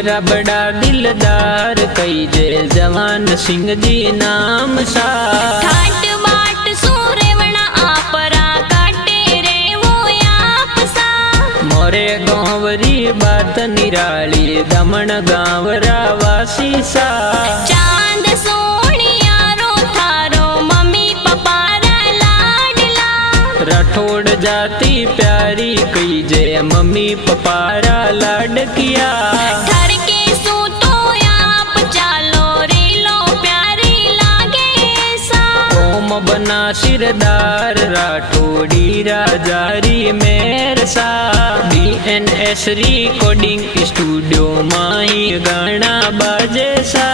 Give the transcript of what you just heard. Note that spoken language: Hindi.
दिलरा बड़ा दिलदार कई जे जवान सिंह जी नाम सा। ठाट बाट सूरेवणा आपरा काटे रे वो आप सा। मोरे गांवरी बात निराली दमन गांवरा वासी सा। चांद सोनियारो थारो मम्मी पपारा लाडला। राठौड़ जाति प्यारी कई जे मम्मी पपारा लाडकिया। घर के सूतो आप चालो रेलो प्यारी लागे सा। ओम बना सिरदार राठौड़ी राजारी मेर सा। DNS रिकॉर्डिंग स्टूडियो माही गाना बाजे सा।